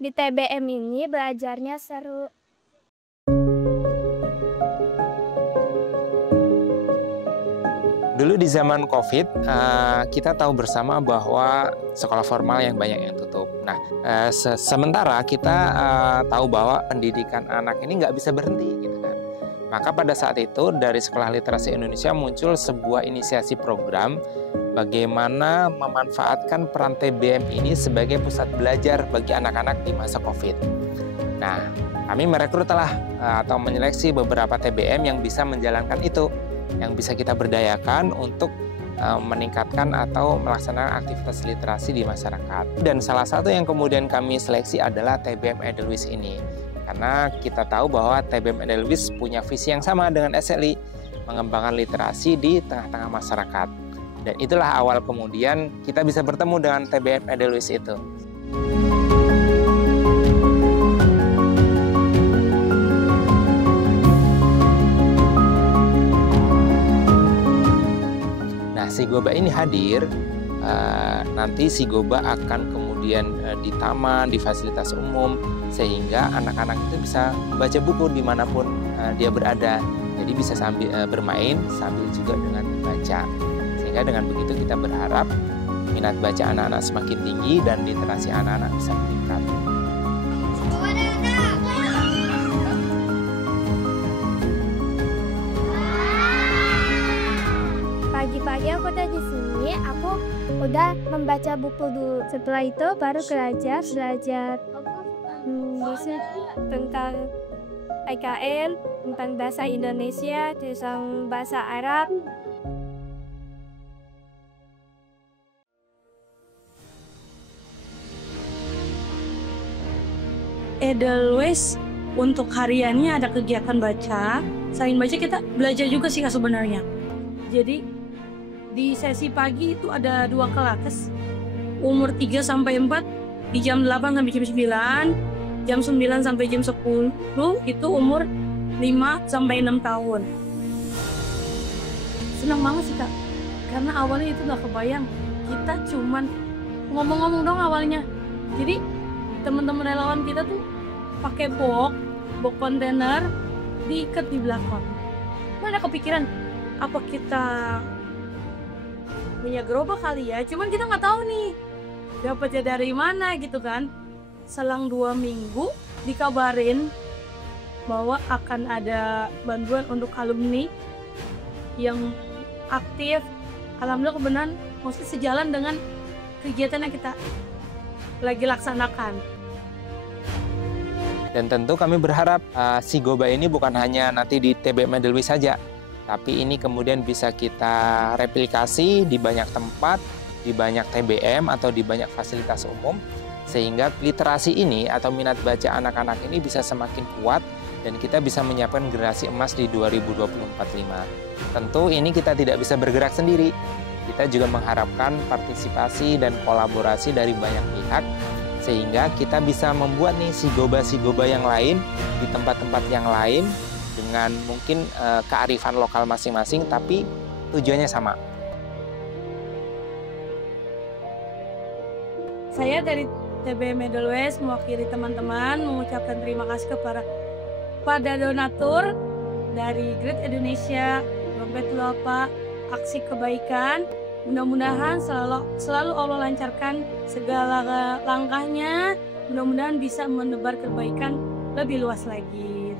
Di TBM ini belajarnya seru. Dulu di zaman COVID, kita tahu bersama bahwa sekolah formal yang banyak yang tutup. Nah, sementara kita tahu bahwa pendidikan anak ini nggak bisa berhenti, gitu kan. Maka pada saat itu dari Sekolah Literasi Indonesia muncul sebuah inisiasi program bagaimana memanfaatkan peran TBM ini sebagai pusat belajar bagi anak-anak di masa COVID. Nah, kami merekrutlah atau menyeleksi beberapa TBM yang bisa menjalankan itu, yang bisa kita berdayakan untuk meningkatkan atau melaksanakan aktivitas literasi di masyarakat. Dan salah satu yang kemudian kami seleksi adalah TBM Edelweiss ini. Karena kita tahu bahwa TBM Edelweiss punya visi yang sama dengan SLI, mengembangkan literasi di tengah-tengah masyarakat. Dan itulah awal kemudian kita bisa bertemu dengan TBM Edelweiss itu. Si Goba ini hadir, nanti si Goba akan kemudian di taman, di fasilitas umum, sehingga anak-anak itu bisa baca buku dimanapun dia berada. Jadi bisa sambil bermain, sambil juga dengan baca. Sehingga dengan begitu kita berharap minat baca anak-anak semakin tinggi dan literasi anak-anak bisa meningkat. Pagi-pagi aku udah di sini, aku udah membaca buku dulu. Setelah itu baru belajar tentang PKN, tentang bahasa Indonesia, tentang bahasa Arab. Edelweiss untuk hariannya ada kegiatan baca. Selain baca kita belajar juga sih Kak sebenarnya. Jadi di sesi pagi itu ada 2 kelas, umur 3 sampai 4 di jam 8 sampai jam 9, jam 9 sampai jam 10 itu umur 5 sampai 6 tahun. Senang banget sih Kak, karena awalnya itu gak kebayang, kita cuman ngomong-ngomong dong awalnya. Jadi teman-teman relawan kita tuh pakai box kontainer diikat di belakang. Mana kepikiran apa kita punya gerobak kali ya, cuman kita nggak tahu nih dapatnya dari mana gitu kan. Selang 2 minggu dikabarin bahwa akan ada bantuan untuk alumni yang aktif. Alhamdulillah kebenaran maksudnya sejalan dengan kegiatan yang kita lagi laksanakan. Dan tentu kami berharap si Goba ini bukan hanya nanti di TBM Edelweiss saja, tapi ini kemudian bisa kita replikasi di banyak tempat, di banyak TBM atau di banyak fasilitas umum, sehingga literasi ini atau minat baca anak-anak ini bisa semakin kuat dan kita bisa menyiapkan generasi emas di 2024-5. Tentu ini kita tidak bisa bergerak sendiri. Kita juga mengharapkan partisipasi dan kolaborasi dari banyak pihak, sehingga kita bisa membuat nih si Goba yang lain di tempat-tempat yang lain dengan mungkin kearifan lokal masing-masing, tapi tujuannya sama. Saya dari TBM Edelweiss mewakili teman-teman mengucapkan terima kasih kepada donatur dari Great Indonesia, Dompet Duafa, Aksi Kebaikan. Mudah-mudahan selalu Allah lancarkan segala langkahnya. Mudah-mudahan bisa menebar kebaikan lebih luas lagi.